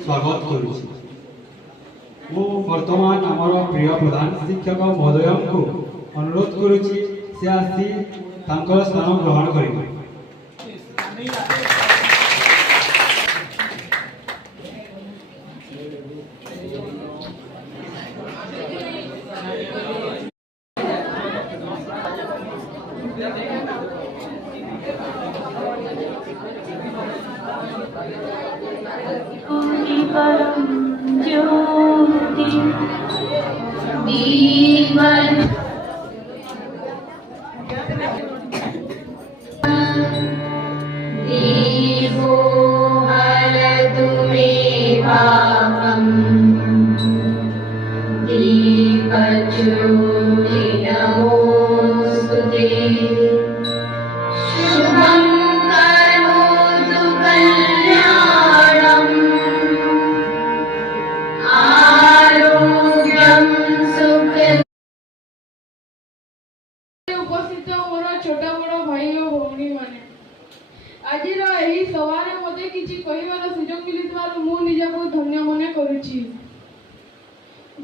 स्वागत करुछि। मु वर्तमान आमर प्रिय प्रधान शिक्षक महोदय को अनुरोध करुछि से आसी तांकर स्थान ग्रहण करिवे।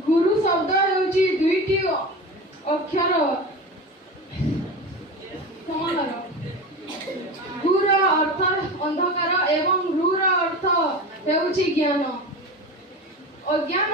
गुरु शब्द हेउची दुईटी अक्षर समानार। गुर अर्थ अंधकार एवं रूर अर्थ हेउची ज्ञान। अज्ञान